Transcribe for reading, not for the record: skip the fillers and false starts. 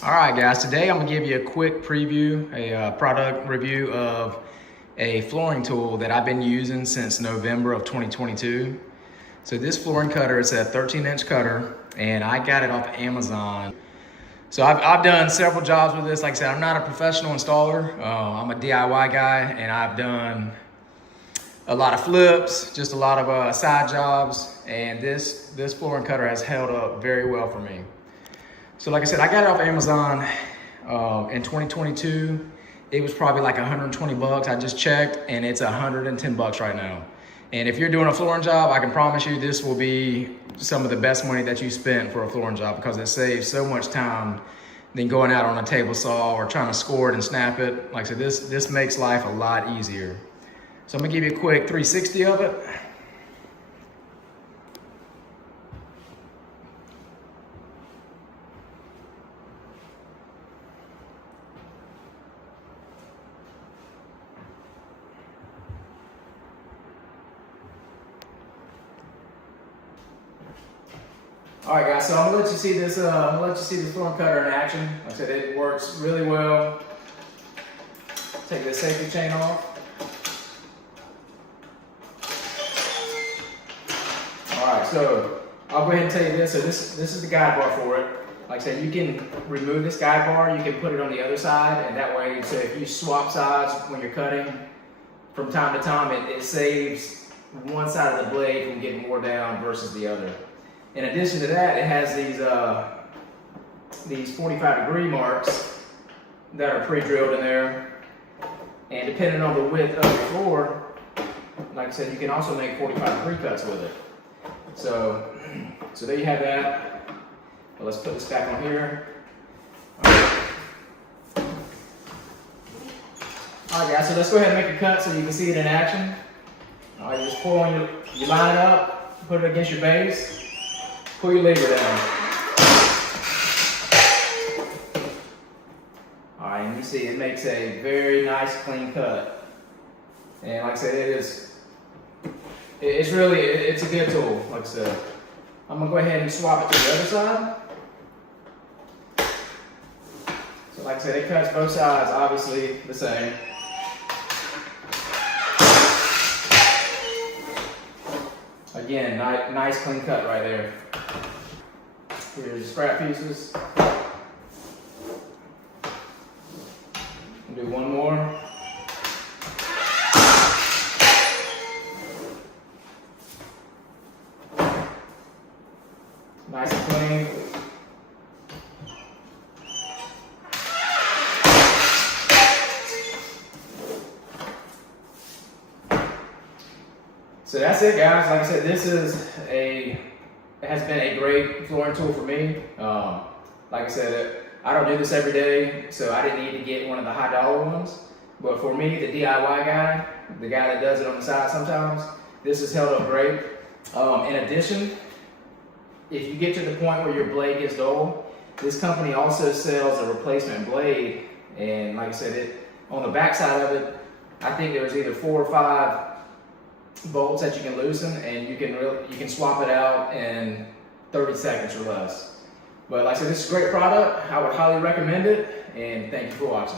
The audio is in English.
All right, guys, today I'm gonna give you a quick preview, a product review of a flooring tool that I've been using since November of 2022. So this flooring cutter is a 13-inch cutter, and I got it off Amazon. So I've done several jobs with this. Like I said, I'm not a professional installer. I'm a DIY guy, and I've done a lot of flips, just a lot of side jobs, and this flooring cutter has held up very well for me. So like I said, I got it off Amazon in 2022. It was probably like 120 bucks. I just checked, and it's 110 bucks right now. And if you're doing a flooring job, I can promise you this will be some of the best money that you spent for a flooring job, because it saves so much time than going out on a table saw or trying to score it and snap it. Like I said, this makes life a lot easier. So I'm gonna give you a quick 360 of it. All right, guys. So I'm gonna let you see this. Flooring cutter in action. Like I said, it works really well. Take the safety chain off. All right. So I'll go ahead and tell you this. So this is the guide bar for it. Like I said, you can remove this guide bar. You can put it on the other side, and that way, so if you swap sides when you're cutting, from time to time, it saves one side of the blade from getting more down versus the other. In addition to that, it has these 45-degree marks that are pre-drilled in there. And depending on the width of the floor, like I said, you can also make 45-degree cuts with it. So there you have that. Well, let's put this back on here. All right, guys, so let's go ahead and make a cut so you can see it in action. All right, you just pull on you line it up, put it against your base. Pull your lever down. All right, and you see it makes a very nice clean cut. And like I said, it's a good tool. Like I said, I'm gonna go ahead and swap it to the other side. So like I said, it cuts both sides obviously the same. Again, nice clean cut right there. Here's the scrap pieces. We'll do one more. Nice and clean. So that's it, guys. Like I said, this has been a great flooring tool for me. Like I said, I don't do this every day, so I didn't need to get one of the high dollar ones. But for me, the DIY guy, the guy that does it on the side sometimes, this has held up great. In addition, if you get to the point where your blade gets dull, this company also sells a replacement blade. And like I said, on the back side of it, I think there's either 4 or 5 bolts that you can loosen, and you can swap it out in 30 seconds or less. But like I said, this is a great product. I would highly recommend it, and thank you for watching.